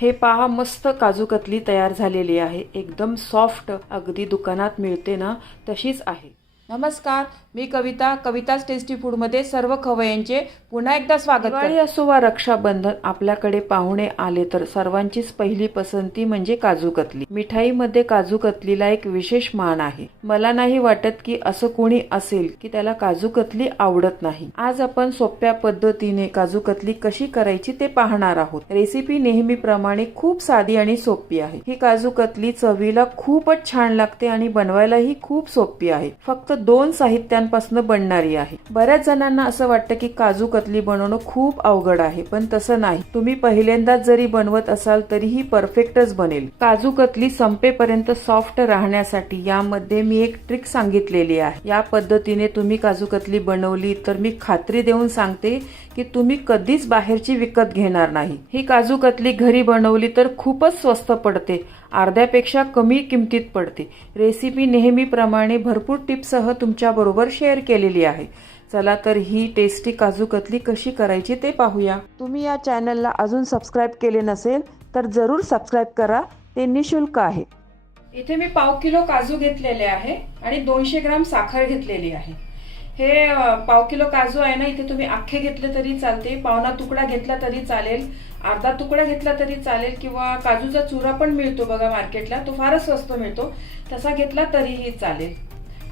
हे पहा मस्त काजू कतली तयार झालेली आहे. एकदम सॉफ्ट अगदी दुकानात मिळते ना तशीच आहे. नमस्कार मी कविता कविताच टेस्टी फूडमध्ये सर्व खवयांचे पुन्हा एकदा स्वागत दिवाळी. असो वा रक्षाबंधन आपल्याकडे पाहुणे आले तर सर्वांचीच पहिली पसंती म्हणजे काजू कतली. मिठाईमध्ये काजू कतलीला एक विशेष मान आहे. मला नाही वाटत की असं कोणी असेल की त्याला काजू कतली आवडत नाही. आज आपण सोप्या पद्धतीने काजू कतली कशी करायची ते पाहणार आहोत. रेसिपी नेहमीप्रमाणे खूप साधी आणि सोपी आहे. ही काजू कतली चवीला खूपच छान लागते आणि बनवायलाही खूप सोपी आहे. फक्त दोन साहित्यांपासून बनणारी आहे. बऱ्याच जणांना असं वाटतं की काजू कतली बनवणं खूप अवघड आहे पण तसं नाही. तुम्ही पहिल्यांदाच जरी बनवत असाल तरीही परफेक्टच बनेल. काजू कतली संपेपर्यंत सॉफ्ट राहण्यासाठी यामध्ये मी एक ट्रिक सांगितलेली आहे. या पद्धतीने तुम्ही काजू कतली बनवली तर मी खात्री देऊन सांगते की तुम्ही कधीच बाहेरची विकत घेणार नाही. ही काजू कतली घरी बनवली तर खूपच स्वस्त पडते. अर्ध्यापेक्षा कमी किमतीत पडते. रेसिपी नेहमीप्रमाणे भरपूर टिप्ससह तुमच्याबरोबर शेअर केलेली आहे. चला तर ही टेस्टी काजू कतली कशी करायची ते पाहूया. तुम्ही या चॅनलला अजून सबस्क्राईब केले नसेल तर जरूर सबस्क्राईब करा. ते निशुल्क आहे. इथे मी पाव किलो काजू घेतलेले आहे आणि दोनशे ग्राम साखर घेतलेली आहे. हे पाव किलो काजू आहे ना इथे तुम्ही अख्खे घेतले तरी चालते. पावना तुकडा घेतला तरी चालेल. अर्धा तुकडा घेतला तरी चालेल किंवा काजूचा चुरा पण मिळतो बघा मार्केटला. तो फारच स्वस्त मिळतो. तसा घेतला तरीही चालेल.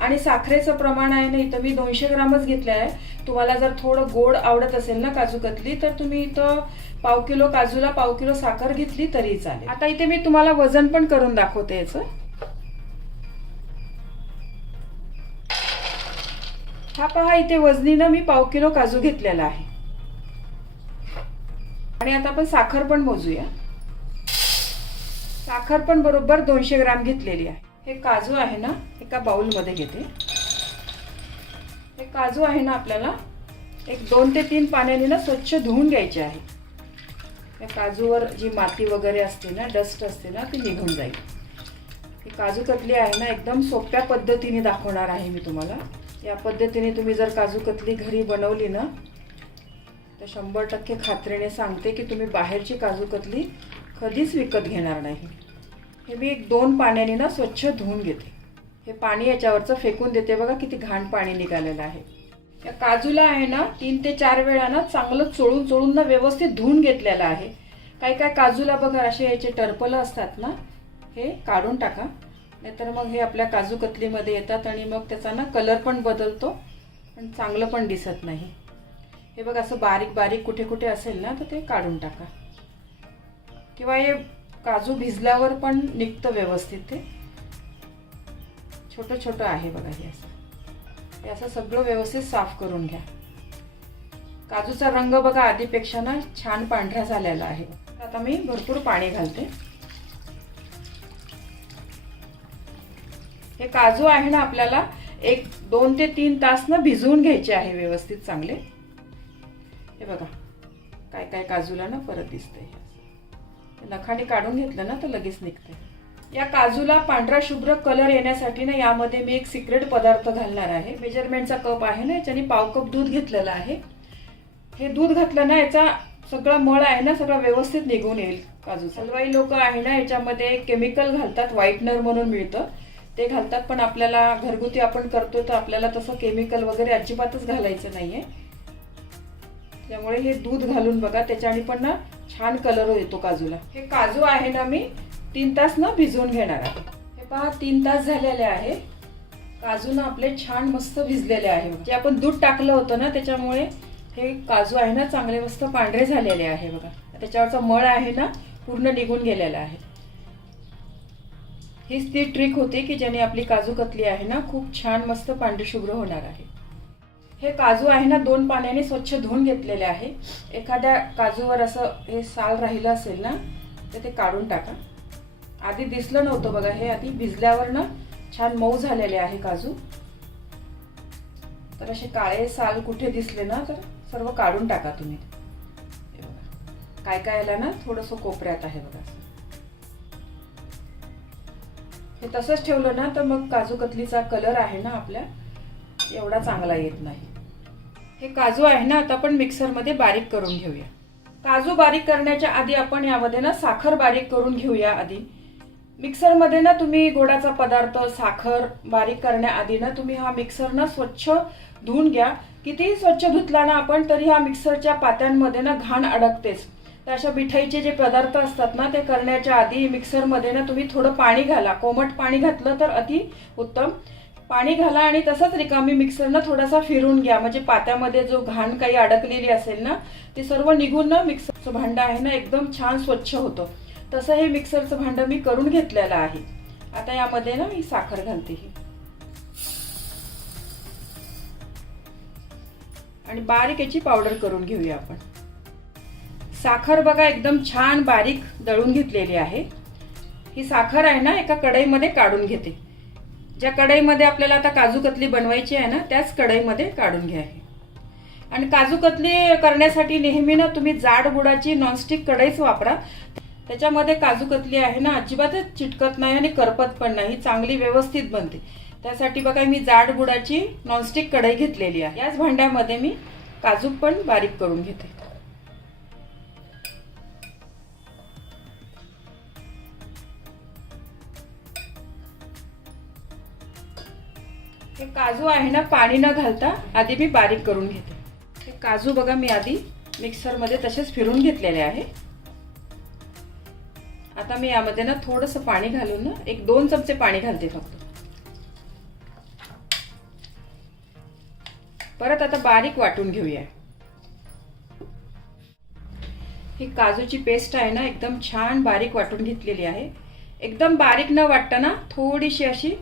आणि साखरेचं प्रमाण आहे ना इथं मी दोनशे ग्रामच घेतलं आहे. तुम्हाला जर थोडं गोड आवडत असेल ना काजू कतली तर तुम्ही इथं पाव किलो काजूला पाव किलो साखर घेतली तरी चालेल. आता इथे मी तुम्हाला वजन पण करून दाखवते याचं. हा पहा इथे वजनीनं मी पाव किलो काजू घेतलेला आहे. आणि आता आपण साखर पण मोजूया. साखर पण बरोबर दोनशे ग्राम घेतलेली आहे. हे काजू आहे ना एका बाउलमध्ये घेते. हे काजू आहे ना आपल्याला एक दोन ते तीन पाण्याने ना स्वच्छ धुवून घ्यायचे आहे. या काजूवर जी माती वगैरे असते ना डस्ट असते ना ती निघून जाईल. ही काजू कतली आहे ना एकदम सोप्या पद्धतीने दाखवणार आहे मी तुम्हाला. या पद्धतीने तुम्ही जर काजू कतली घरी बनवली ना तर शंभर टक्के खात्रीने सांगते की तुम्ही बाहेरची काजू कतली कधीच विकत घेणार नाही. हे मी एक दोन पाण्याने ना स्वच्छ धुवून घेते. हे पाणी याच्यावरचं फेकून देते बघा किती घाण पाणी निघालेलं आहे. या काजूला आहे ना तीन ते चार वेळा ना चांगलं चोळून चोळून ना व्यवस्थित धुवून घेतलेलं आहे. काही काय काजूला बघा असे याचे टरपलं असतात ना हे काढून टाका. नाहीतर मग हे आपल्या काजू कतलीमध्ये येतात आणि मग त्याचा ना कलर पण बदलतो पण चांगलं पण दिसत नाही. हे बघ असं बारीक बारीक कुठे कुठे असेल ना तर ते काढून टाका. किंवा हे काजू भिजल्यावर पण निघतं व्यवस्थित ते. छोटं छोटं आहे बघा हे असं. हे असं सगळं व्यवस्थित साफ करून घ्या. काजूचा रंग बघा आधीपेक्षा ना छान पांढरा झालेला आहे. आता मी भरपूर पाणी घालते. हे काजू आहे ना आपल्याला एक दोन ते तीन तास ना भिजवून घ्यायचे आहे व्यवस्थित चांगले. हे बघा काय काय काजूला ना परत दिसतंय. नखाने काढून घेतलं ना तर लगेच निघतंय. या काजूला पांढरा शुभ्र कलर येण्यासाठी ना यामध्ये मी एक सिक्रेट पदार्थ घालणार आहे. मेजरमेंटचा कप आहे ना याच्याने पाव कप दूध घेतलेलं आहे. हे दूध घातलं ना याचा सगळा मळ आहे ना सगळा व्यवस्थित निघून येईल काजू हलवाई लोक आहे ना याच्यामध्ये केमिकल घालतात व्हाईटनर म्हणून मिळतं. ते घालतात पण आपल्याला घरगुती आपण करतो तर आपल्याला तसं केमिकल वगैरे अजिबातच घालायचं नाहीये. त्यामुळे हे दूध घालून बघा त्याच्याने पण ना छान कलर येतो काजूला. हे काजू आहे ना मी तीन तास ना भिजवून घेणार आहे. हे पहा तीन तास झालेले आहे. काजू ना आपले छान मस्त भिजलेले आहे. जे आपण दूध टाकलं होतं ना त्याच्यामुळे हे काजू आहे ना चांगले मस्त पांढरे झालेले आहे बघा. त्याच्यावरचा मळ आहे ना पूर्ण निघून गेलेला आहे. हीच ती ट्रिक होती की ज्याने आपली काजू कतली आहे ना खूप छान मस्त पांढरी शुभ्र होणार आहे. हे काजू आहे ना दोन पाण्याने स्वच्छ धुवून घेतलेले आहे. एखाद्या काजूवर असं हे साल राहिलं असेल ना तर ते काढून टाका. आधी दिसलं नव्हतं बघा हे आधी भिजल्यावर ना छान मऊ झालेले आहे काजू. तर असे काळे साल कुठे दिसले ना तर सर्व काढून टाका तुम्ही. काय काय याला ना थोडंसं कोपऱ्यात आहे बघा. हे तसंच ठेवलं ना तर मग काजू कतलीचा कलर आहे ना आपल्या एवढा चांगला येत नाही. हे काजू आहे ना आता आपण मिक्सरमध्ये बारीक करून घेऊया. काजू बारीक करण्याच्या आधी आपण यामध्ये ना साखर बारीक करून घेऊया आधी. मिक्सरमध्ये ना तुम्ही गोडाचा पदार्थ साखर बारीक करण्याआधी ना तुम्ही हा मिक्सर ना स्वच्छ धुवून घ्या. कितीही स्वच्छ धुतला ना आपण तरी ह्या मिक्सरच्या पात्यांमध्ये ना घाण अडकतेच. तर अशा मिठाईचे जे पदार्थ असतात ना ते करण्याच्या आधी मिक्सरमध्ये ना तुम्ही थोडं पाणी घाला. कोमट पाणी घातलं तर अति उत्तम. पाणी घाला आणि तसंच रिकामी मिक्सरनं थोडासा फिरून घ्या. म्हणजे पात्यामध्ये जो घाण काही अडकलेली असेल ना ते सर्व निघून ना मिक्सरचं भांडं आहे ना एकदम छान स्वच्छ होतं. तसं हे मिक्सरचं भांडं मी करून घेतलेलं आहे. आता यामध्ये ना मी साखर घालते ही. आणि बारीक याची पावडर करून घेऊया आपण. साखर बघा एकदम छान बारीक दळून घेतलेली आहे. ही साखर आहे ना एका कढईमध्ये काढून घेते. ज्या कढईमध्ये आपल्याला आता काजू कतली बनवायची आहे ना त्याच कढईमध्ये काढून घ्या आहे आणि काजू कतली करण्यासाठी नेहमी ना तुम्ही जाड बुडाची नॉनस्टिक कढईच वापरा. त्याच्यामध्ये काजू कतली आहे ना अजिबातच चिटकत नाही आणि करपत पण नाही चांगली व्यवस्थित बनते. त्यासाठी बघा मी जाड बुडाची नॉनस्टिक कढई घेतलेली आहे. याच भांड्यामध्ये मी काजू पण बारीक करून घेते. हे काजू आहे ना पाणी न घालता आधी मी बारीक करून घेते. हे काजू बघा मी आधी मिक्सरमध्ये तसेच फिरून घेतलेले आहे. आता मी यामध्ये ना थोडंसं पाणी घालून ना एक दोन चमचे पाणी घालते फक्त. परत आता बारीक वाटून घेऊया. ही काजूची पेस्ट आहे ना एकदम छान बारीक वाटून घेतलेली आहे. एकदम बारीक न वाटताना थोडीशी अशी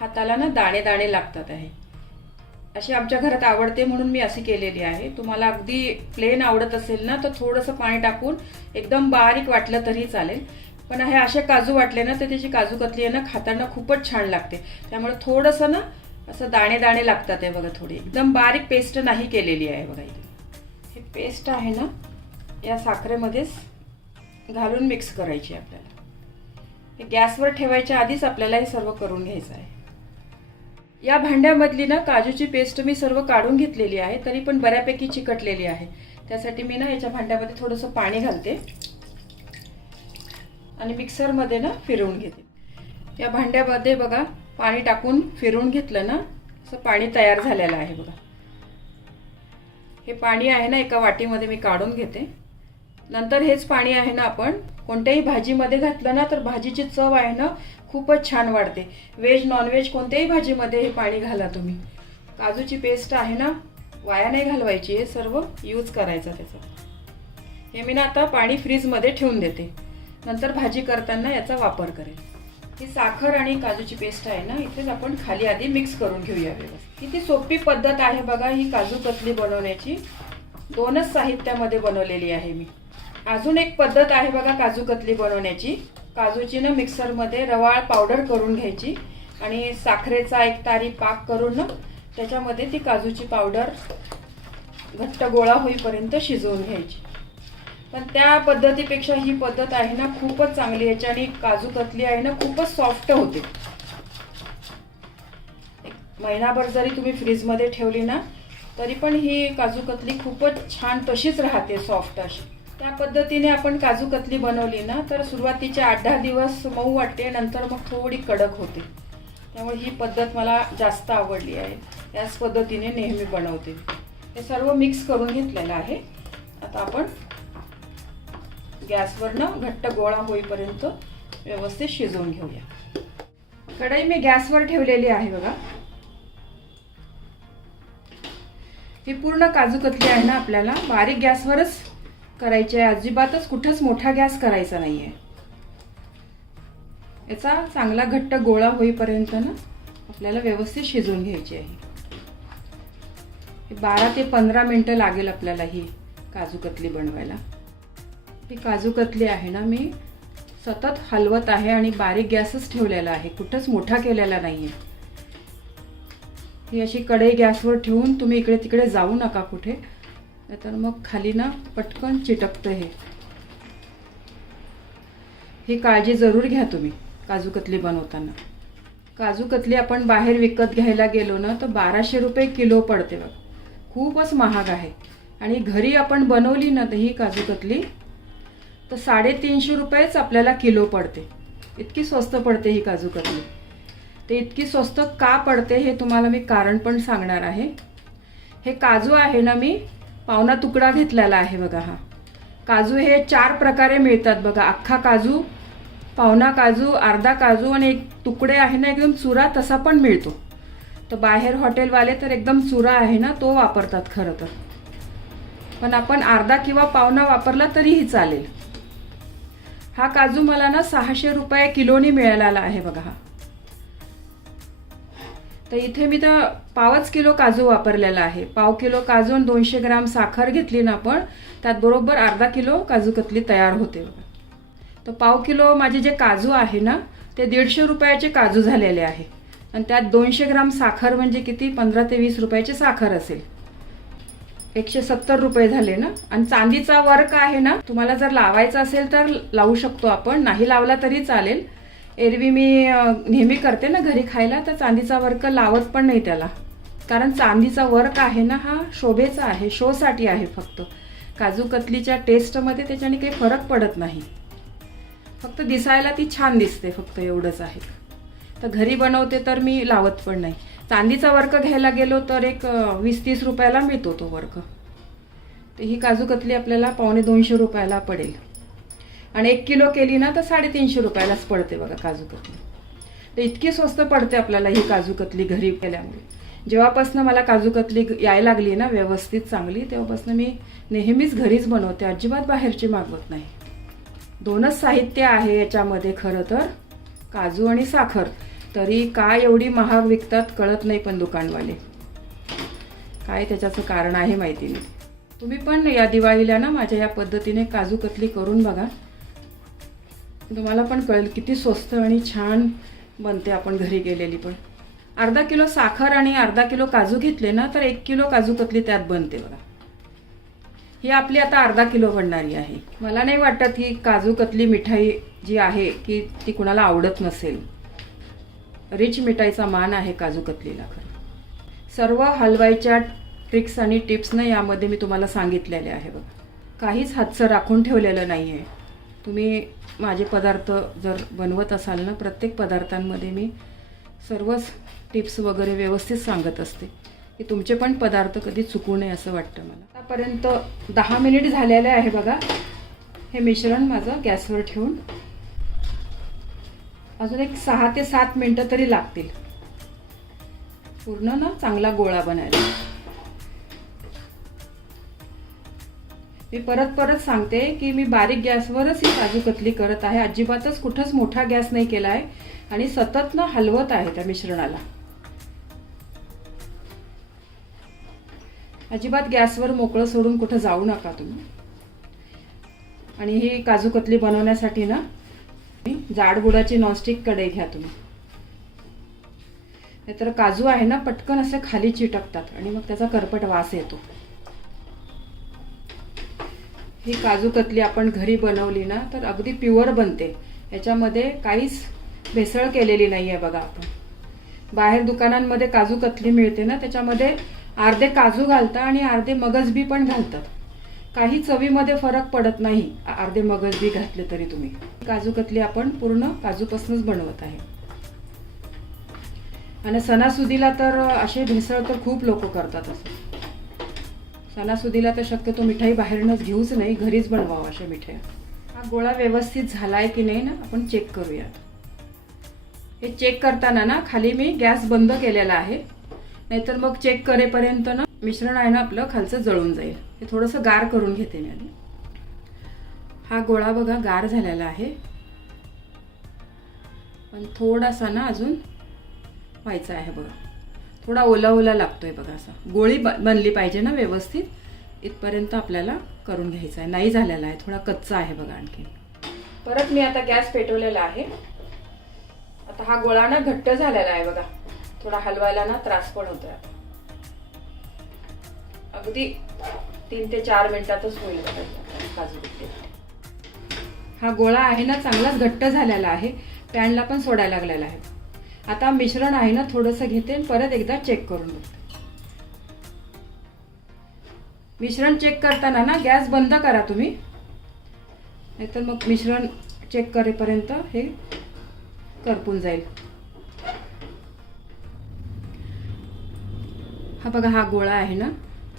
हाताला ना दाणे दाणे लागतात आहे. अशी आमच्या घरात आवडते म्हणून मी अशी केलेली आहे. तुम्हाला अगदी प्लेन आवडत असेल ना तर थोडंसं पाणी टाकून एकदम बारीक वाटलं तरी चालेल. पण हे असे काजू वाटले ना तर त्याची काजू कतली आहे ना खाताना खूपच छान लागते. त्यामुळे थोडंसं ना असं दाणे दाणे लागतात आहे बघा थोडी. एकदम बारीक पेस्ट नाही केलेली आहे बघा इथे. हे पेस्ट आहे ना या साखरेमध्येच घालून मिक्स करायची आपल्याला. हे गॅसवर ठेवायच्या आधीच आपल्याला हे सर्व करून घ्यायचं आहे. या भांड्यामधली ना काजूची पेस्ट मी सर्व काढून घेतलेली आहे तरी पण बऱ्यापैकी चिकटलेली आहे. त्यासाठी मी ना याच्या भांड्यामध्ये थोडंसं पाणी घालते. आणि मिक्सरमध्ये ना फिरवून घेते. या भांड्यामध्ये बघा पाणी टाकून फिरवून घेतलं ना असं पाणी तयार झालेलं आहे बघा. हे पाणी आहे ना एका वाटीमध्ये मी काढून घेते. नंतर हेच पाणी आहे ना आपण कोणत्याही भाजीमध्ये घातलं ना तर भाजीची चव आहे ना खूपच छान वाढते. व्हेज नॉनव्हेज कोणत्याही भाजीमध्ये हे पाणी घाला तुम्ही. काजूची पेस्ट आहे ना वाया नाही घालवायची. हे सर्व यूज करायचं त्याचं. हे मी ना आता पाणी फ्रीजमध्ये ठेवून देते. नंतर भाजी करताना याचा वापर करेल ही साखर आणि काजूची पेस्ट आहे ना इथेच आपण खाली आधी मिक्स करून घेऊया व्यवस्थित. किती सोपी पद्धत आहे बघा ही काजू कतली बनवण्याची. दोनच साहित्यामध्ये बनवलेली आहे मी. अजून एक पद्धत आहे बघा काजू कतली बनवण्याची. काजूची ना मिक्सरमध्ये रवाळ पावडर करून घ्यायची आणि साखरेचा एक तारी पाक करून ना त्याच्यामध्ये ती काजूची पावडर घट्ट गोळा होईपर्यंत शिजवून घ्यायची. पण त्या पद्धतीपेक्षा ही पद्धत आहे ना खूपच चांगली याच्याने काजू कतली आहे ना खूपच सॉफ्ट होते. महिनाभर जरी तुम्ही फ्रीजमध्ये ठेवली ना तरी पण ही काजू कतली खूपच छान तशीच राहते सॉफ्ट अशी. त्या पद्धतीने आपण काजू कतली बनवली ना तर सुरुवातीचे आठ दहा दिवस मऊ वाटते नंतर मग थोडी कडक होते. त्यामुळे ही पद्धत मला जास्त आवडली आहे. याच पद्धतीने नेहमी बनवते. हे सर्व मिक्स करून घेतलेलं आहे. आता आपण गॅसवरनं घट्ट गोळा होईपर्यंत व्यवस्थित शिजवून घेऊया. कढई मी गॅसवर ठेवलेली आहे बघा. ही पूर्ण काजू कतली आहे ना आपल्याला. बारीक गॅसवरच करायची आहे. अजिबातच कुठंच मोठा गॅस करायचा नाही आहे याचा चांगला घट्ट गोळा होईपर्यंत ना आपल्याला व्यवस्थित शिजवून घ्यायची आहे. बारा ते पंधरा मिनटं लागेल आपल्याला ही काजू कतली बनवायला. ही काजू कतली आहे ना मी सतत हलवत आहे आणि बारीक गॅसच ठेवलेला आहे. कुठंच मोठा केलेला नाही आहे ही अशी कढई गॅसवर ठेवून तुम्ही इकडे तिकडे जाऊ नका कुठे. तर मग खाली ना पटकन चिटकतं हे. ही काळजी जरूर घ्या तुम्ही काजू कतली बनवताना. काजू कतली आपण बाहेर विकत घ्यायला गेलो ना तर बाराशे रुपये किलो पडते बघ. खूपच महाग आहे. आणि घरी आपण बनवली ना ही काजू कतली तर साडेतीनशे रुपयेच आपल्याला किलो पडते. इतकी स्वस्त पडते ही काजू कतली. ते इतकी स्वस्त का पडते हे तुम्हाला मी कारण पण सांगणार आहे. हे काजू आहे ना मी पावणा तुकडा घेतलेला आहे बघा हा. काजू हे चार प्रकारे मिळतात बघा. अख्खा काजू पावणा काजू अर्धा काजू आणि एक तुकडे आहे ना एकदम चुरा तसा पण मिळतो. तर बाहेर हॉटेलवाले तर एकदम चुरा आहे ना तो वापरतात खरं तर. पण आपण अर्धा किंवा पावणा वापरला तरीही चालेल. हा काजू मला ना सहाशे रुपये किलोनी मिळालेला आहे बघा हा. तर इथे मी तर पावच किलो काजू वापरलेला आहे. पाव किलो काजू आणि दोनशे ग्राम साखर घेतली ना आपण त्यात बरोबर अर्धा किलो काजू कतली तयार होते बघा. तर पाव किलो माझे जे काजू आहे ना ते दीडशे रुपयाचे काजू झालेले आहे. आणि त्यात दोनशे ग्राम साखर म्हणजे किती? पंधरा ते वीस रुपयाची साखर असेल. एकशे सत्तर रुपये झाले ना? आणि चांदीचा वर्क आहे ना? तुम्हाला जर लावायचा असेल तर लावू शकतो आपण. नाही लावला तरी चालेल. एरवी मी नेहमी करते ना घरी खायला तर चांदीचा वर्क लावत पण नाही त्याला. कारण चांदीचा वर्क आहे ना हा शोभेचा आहे शोसाठी आहे फक्त. काजू कतलीच्या टेस्टमध्ये त्याच्याने काही फरक पडत नाही. फक्त दिसायला ती छान दिसते फक्त एवढंच आहे. तर घरी बनवते तर मी लावत पण नाही. चांदीचा वर्क घ्यायला गेलो तर एक वीस तीस रुपयाला मिळतो तो वर्क. तर ही काजू कतली आपल्याला पावणे दोनशे रुपयाला पडेल. आणि एक किलो केली ना तर साडेतीनशे रुपयालाच पडते बघा काजू कतली. तर इतकी स्वस्त पडते आपल्याला ही काजू कतली घरी केल्यामुळे. जेव्हापासनं मला काजू कतली यायला लागली ना व्यवस्थित चांगली तेव्हापासून मी नेहमीच घरीच बनवते. अजिबात बाहेरची मागवत नाही. दोनच साहित्य आहे याच्यामध्ये खरं तर काजू आणि साखर. तरी काय एवढी महाग विकतात कळत नाही पण दुकानवाले. काय त्याच्याचं कारण आहे माहिती नाही. तुम्ही पण या दिवाळीला ना माझ्या या पद्धतीने काजू कतली करून बघा. तुम्हाला पण कळेल किती स्वस्त आणि छान बनते आपण घरी गेलेली पण. अर्धा किलो साखर आणि अर्धा किलो काजू घेतले ना तर एक किलो काजू कतली त्यात बनते बघा. ही आपली आता अर्धा किलो बनणारी आहे. मला नाही वाटत ही काजू कतली मिठाई जी आहे की ती कुणाला आवडत नसेल. रिच मिठाईचा मान आहे काजू कतलीला खरं. सर्व हलवायच्या ट्रिक्स आणि टिप्सनं यामध्ये मी तुम्हाला सांगितलेले आहे बघा. काहीच हातचं राखून ठेवलेलं नाही आहे तुम्ही माझे पदार्थ जर बनवत असाल ना प्रत्येक पदार्थांमध्ये मी सर्वच टिप्स वगैरे व्यवस्थित सांगत असते की तुमचे पण पदार्थ कधी चुकू नये असं वाटतं मला. आतापर्यंत दहा मिनिट झालेले आहे बघा. हे मिश्रण माझं गॅसवर ठेवून अजून एक सहा ते सात मिनटं तरी लागतील. पूर्ण ना चांगला गोळा बनायला. मी परत परत सांगते की मी बारीक गॅसवरच ही काजू कतली करत आहे. अजिबातच कुठंच मोठा गॅस नाही केला आहे आणि सतत ना हलवत आहे त्या मिश्रणाला. अजिबात गॅसवर मोकळं सोडून कुठं जाऊ नका तुम्ही. आणि ही काजू कतली बनवण्यासाठी ना जाड बुडाची नॉनस्टिक कढई घ्या तुम्ही. नाहीतर काजू आहे ना पटकन असे खाली चिटकतात आणि मग त्याचा करपट वास येतो. ही काजू कतली आपण घरी बनवली ना तर अगदी प्युअर बनते. याच्यामध्ये काहीच भेसळ केलेली नाही आहे बघा आपण. बाहेर दुकानांमध्ये काजू कतली मिळते ना त्याच्यामध्ये अर्धे काजू घालतात आणि अर्धे मगजबी पण घालतात. काही चवीमध्ये फरक पडत नाही अर्धे मगजबी घातले तरी तुम्ही. काजू कतली आपण पूर्ण काजूपासूनच बनवत आहे. आणि सणासुदीला तर असे भेसळ तर खूप लोक करतात असं. सणासुदीला तर शक्यतो मिठाई बाहेरनंच घेऊच नाही घरीच बनवावं अशा मिठाई हा गोळा व्यवस्थित झालाय की नाही ना आपण चेक करूयात. हे चेक करताना ना खाली मी गॅस बंद केलेला आहे. नाहीतर मग चेक करेपर्यंत ना मिश्रण आहे ना आपलं खालचं जळून जाईल. हे थोडंसं गार करून घेते मी आधी. हा गोळा बघा गार झालेला आहे. पण थोडासा ना अजून व्हायचा आहे बघा. थोडा ओला ओला लागतोय बघा असा. गोळी ब- बनली पाहिजे ना व्यवस्थित? इथपर्यंत आपल्याला करून घ्यायचा आहे. नाही झालेला आहे. थोडा कच्चा आहे बघा आणखी परत मी आता गॅस पेटवलेला आहे. आता हा गोळा ना घट्ट झालेला आहे बघा. थोडा हलवायला ना त्रास पण होतोय आता. अगदी तीन ते चार मिनिटातच होईल बघा. काजू हा गोळा आहे ना चांगलाच घट्ट झालेला आहे. पॅनला पण सोडायला लागलेला आहे. आता मिश्रण आहे ना थोडंसं घेते आणि परत एकदा चेक करून बघते. मिश्रण चेक करताना ना गॅस बंद करा तुम्ही. नाहीतर मग मिश्रण चेक करेपर्यंत हे करपून जाईल. हा बघा हा गोळा आहे ना.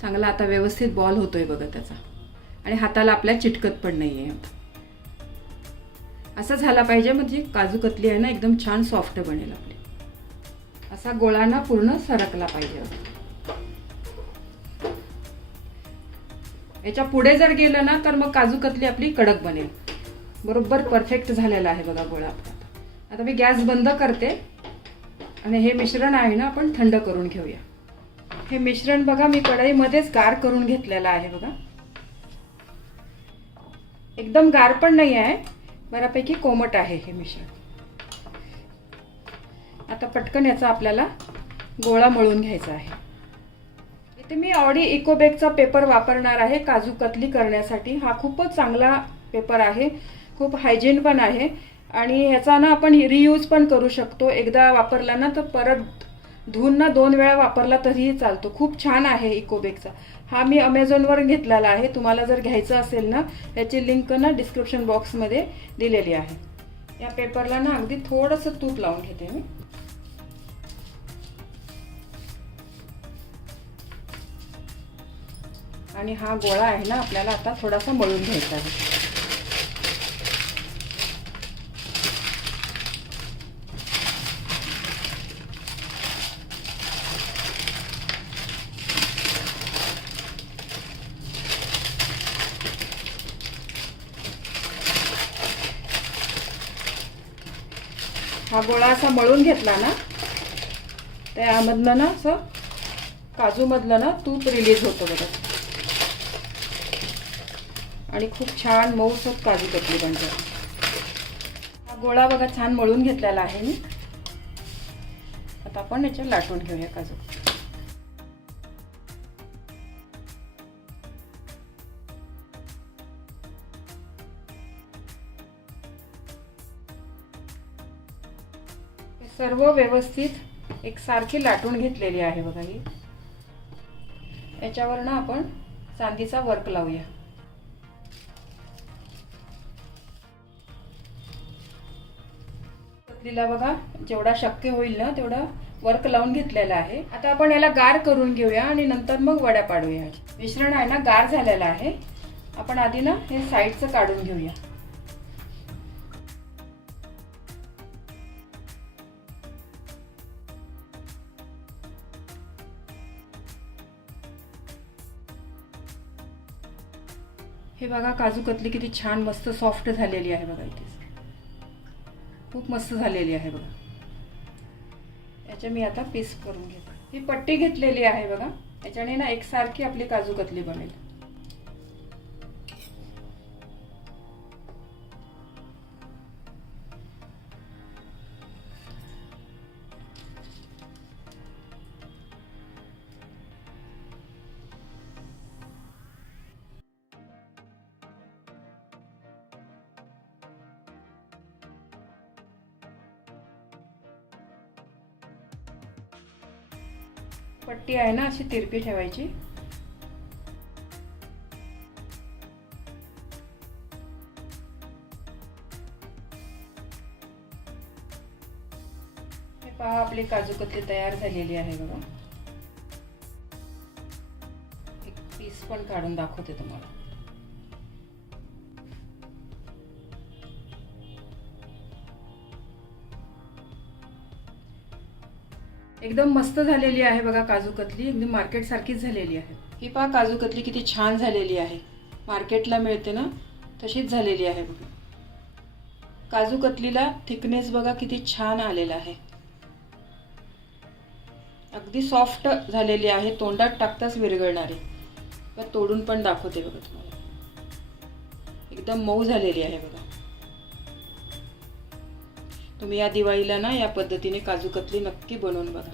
चांगला आता व्यवस्थित बॉल होतोय बघा त्याचा. आणि हाताला आपल्या चिटकत पण नाही आहे असा झाला पाहिजे म्हणजे काजू कतली आहे ना एकदम छान सॉफ्ट बनेल आपली. असा गोळा ना पूर्ण सरकला पाहिजे. याच्यापुढे जर गेलं ना तर मग काजू कतली आपली कडक बनेल. बरोबर परफेक्ट झालेला आहे बघा गोळा. आपला आता. आता मी गॅस बंद करते. आणि हे मिश्रण आहे ना आपण थंड करून घेऊया. हे मिश्रण बघा मी कढईमध्येच गार करून घेतलेलं आहे बघा. एकदम गार पण नाही आहे बऱ्यापैकी कोमट आहे हे मिश्रण. आता पटकन याचा आपल्याला गोळा मळून घ्यायचा आहे. इथे मी ऑडी इकोबेकचा पेपर वापरणार आहे काजू कतली करण्यासाठी. हा खूपच चांगला पेपर आहे खूप हायजीन पण आहे. आणि ह्याचा ना आपण रियूज पण करू शकतो. एकदा वापरला ना तर परत धुवून ना दोन वेळा वापरला तरीही चालतो. खूप छान आहे इकोबेकचा हा मी अमेझॉनवर घेतलेला आहे. तुम्हाला जर घ्यायचं असेल ना याची लिंक ना डिस्क्रिप्शन बॉक्समध्ये दिलेली आहे. या पेपरला ना अगदी थोडंसं तूप लावून घेते मी. आणि हा गोळा आहे ना आपल्याला आता थोडासा मळून घ्यायचा आहे. हा गोळा असा मळून घेतला ना त्यामधलं ना असं काजूमधलं ना तूप रिलीज होतं बघा. आणि खूप छान मऊसत काजू कतली बनते. हा गोळा बघा छान मळून घेतलेला आहे मी. आता आपण याच्यावर लाटून घेऊया काजू. सर्व व्यवस्थित एक सारखी लाटून घेतलेली आहे बघा ही. याच्यावर ना आपण चांदीचा वर्क लावूया. कतलीला बघा जेवढा शक्य होईल ना तेवढा वर्क लावून घेतलेला आहे. आता आपण याला गार करून घेऊया आणि नंतर मग वड्या पाडूया. मिश्रण आहे ना गार झालेलं आहे. आपण आधी ना हे साईडचं काढून घेऊया. हे बघा काजू कतली किती छान मस्त सॉफ्ट झालेली आहे बघा इथे. खूप मस्त झालेली आहे बघा. याच्या मी आता पीस करून घेते. ही पट्टी घेतलेली आहे बघा. याच्याने ना एकसारखी आपली काजू कतली बनेल. पट्टी आहे ना अशी तिरपी ठेवायची. हे पहा आपली काजूकतली तयार झालेली आहे बघा. एक पीस पण काढून दाखवते तुम्हाला. एकदम मस्त झालेली आहे बघा काजू कतली. एकदम मार्केट सारखीच झालेली आहे. ही पहा काजू कतली किती छान झालेली आहे. मार्केटला मिळते ना तशीच झालेली आहे बघा. काजू कतलीला थिकनेस बघा किती छान आलेला आहे. अगदी सॉफ्ट झालेली आहे तोंडात टाकताच विरघळणारी. तोडून पण दाखवते बघा तुम्हाला. एकदम मऊ झालेली आहे बघा. तुम्ही या दिवाळीला ना या पद्धतीने काजू कतली नक्की बनवून बघा.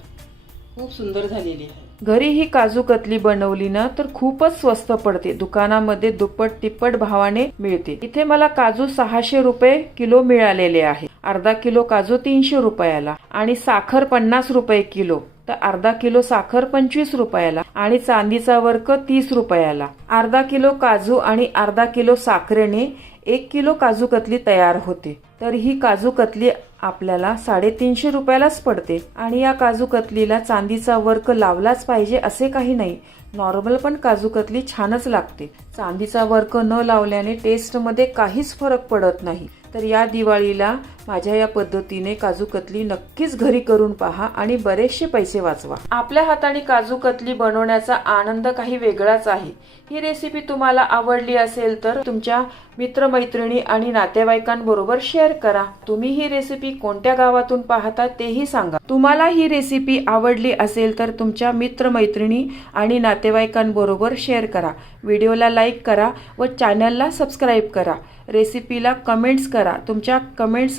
खूप सुंदर झालेली आहे. घरी ही काजू कतली बनवली ना तर खूपच स्वस्त पडते. दुकानामध्ये दुप्पट तिप्पट भावाने मिळते. इथे मला काजू सहाशे रुपये किलो मिळालेले आहे. अर्धा किलो काजू तीनशे रुपयाला आणि साखर पन्नास रुपये किलो. तर अर्धा किलो साखर पंचवीस रुपयाला आणि चांदीचा वर्क तीस रुपयाला. अर्धा किलो काजू आणि अर्धा किलो साखरेने एक किलो काजू कतली तयार होते. तर ही काजू कतली आपल्याला साडेतीनशे रुपयालाच पडते. आणि या काजू कतलीला चांदीचा वर्क लावलाच पाहिजे असे काही नाही. नॉर्मल पण काजू कतली छानच लागते. चांदीचा वर्क न लावल्याने टेस्टमध्ये काहीच फरक पडत नाही. तर या दिवाळीला माझ्या या पद्धतीने काजू कतली नक्कीच घरी करून पहा आणि बरेचसे पैसे वाचवा. आपल्या हाताने काजू कतली बनवण्याचा आनंद काही वेगळाच आहे. ही रेसिपी तुम्हाला आवडली असेल तर तुमच्या मित्रमैत्रिणी आणि नातेवाईकांबरोबर शेअर करा. तुम्ही ही रेसिपी कोणत्या गावातून पाहता तेही सांगा. तुम्हाला ही रेसिपी आवडली असेल तर तुमच्या मित्रमैत्रिणी आणि नातेवाईकांबरोबर शेअर करा. व्हिडिओला लाईक करा व चॅनलला सबस्क्राईब करा. रेसिपीला कमेंट्स करा. तुमच्या कमेंट्स